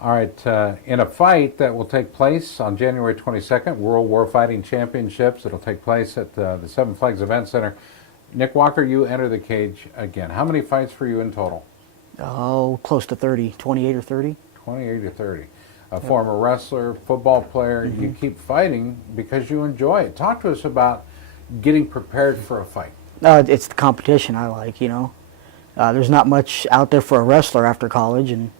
All right, in a fight that will take place on January 22nd, World War Fighting Championships. It'll take place at the Seven Flags Event Center. Nick Walker, you enter the cage again. How many fights for you in total? Oh, close to 30, 28 or 30. 28 or 30. A former wrestler, football player, you keep fighting because you enjoy it. Talk to us about getting prepared for a fight. It's the competition I like, you know. There's not much out there for a wrestler after college, and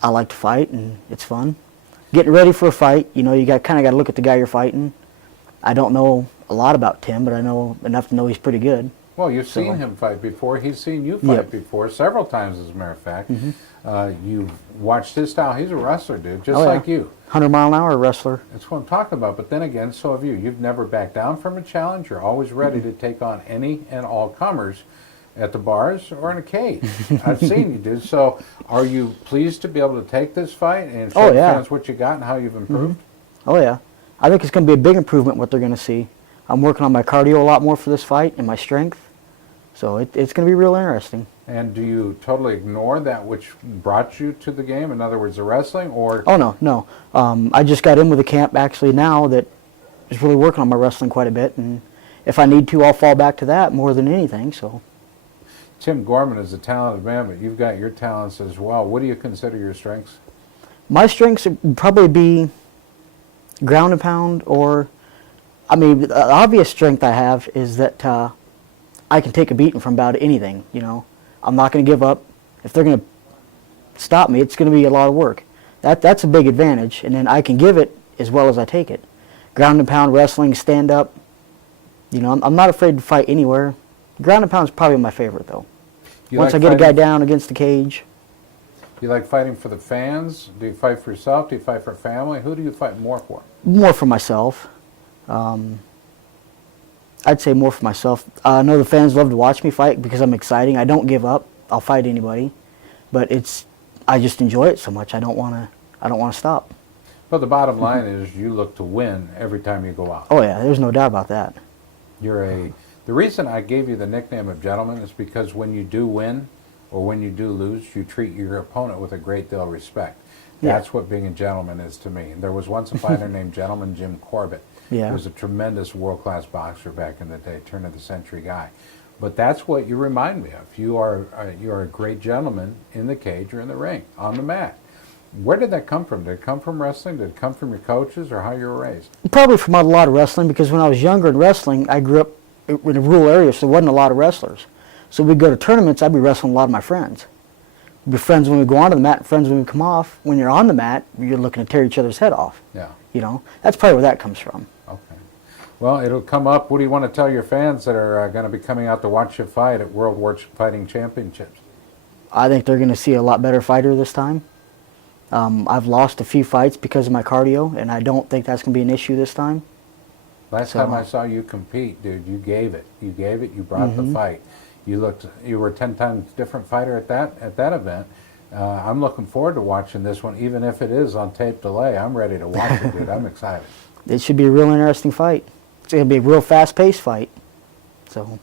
I like to fight, and it's fun. Getting ready for a fight, you know, you kind of got to look at the guy you're fighting. I don't know a lot about Tim, but I know enough to know he's pretty good. Well, you've seen him fight before. He's seen you fight before, several times, as a matter of fact. You've watched his style. He's a wrestler, dude, just like you. 100-mile-an-hour wrestler. That's what I'm talking about. But then again, so have you. You've never backed down from a challenge. You're always ready to take on any and all comers at the bars or in a cage. I've seen you, dude. So are you pleased to be able to take this fight and show fans what you got and how you've improved? Oh, yeah. I think it's going to be a big improvement what they're going to see. I'm working on my cardio a lot more for this fight and my strength. So it's going to be real interesting. And do you totally ignore that which brought you to the game? In other words, the wrestling, or? Oh, no. I just got in with a camp actually now that is really working on my wrestling quite a bit. And if I need to, I'll fall back to that more than anything. So. Tim Gorman is a talented man, but you've got your talents as well. What do you consider your strengths? My strengths would probably be ground and pound, or, I mean, the obvious strength I have is that I can take a beating from about anything, you know. I'm not going to give up. If they're going to stop me, it's going to be a lot of work. That's a big advantage, and then I can give it as well as I take it. Ground and pound wrestling, stand up, you know, I'm not afraid to fight anywhere. Ground and pound is probably my favorite, though. Once I get a guy down against the cage. You like fighting for the fans? Do you fight for yourself? Do you fight for family? Who do you fight more for? More for myself. I'd say more for myself. I know the fans love to watch me fight because I'm exciting. I don't give up. I'll fight anybody, but I just enjoy it so much. I don't want to stop. But the bottom line is, you look to win every time you go out. Oh yeah, there's no doubt about that. The reason I gave you the nickname of Gentleman is because when you do win, or when you do lose, you treat your opponent with a great deal of respect. That's what being a gentleman is to me. And there was once a fighter named Gentleman Jim Corbett. He was a tremendous world-class boxer back in the day, turn-of-the-century guy. But that's what you remind me of. You're a great gentleman in the cage or in the ring, on the mat. Where did that come from? Did it come from wrestling? Did it come from your coaches, or how you were raised? Probably from a lot of wrestling, because when I was younger in wrestling, I grew up in a rural area, so there wasn't a lot of wrestlers. So we'd go to tournaments, I'd be wrestling a lot of my friends. We'd be friends when we go onto the mat, and friends when we come off. When you're on the mat, you're looking to tear each other's head off. Yeah. You know, that's probably where that comes from. Okay. Well, it'll come up. What do you want to tell your fans that are going to be coming out to watch you fight at World War Fighting Championships? I think they're going to see a lot better fighter this time. I've lost a few fights because of my cardio, and I don't think that's going to be an issue this time. Last time I saw you compete, dude, you gave it. You gave it. You brought the fight. You were a 10 times different fighter at that event. I'm looking forward to watching this one, even if it is on tape delay. I'm ready to watch it, dude. I'm excited. It should be a real interesting fight. It's going to be a real fast-paced fight. So.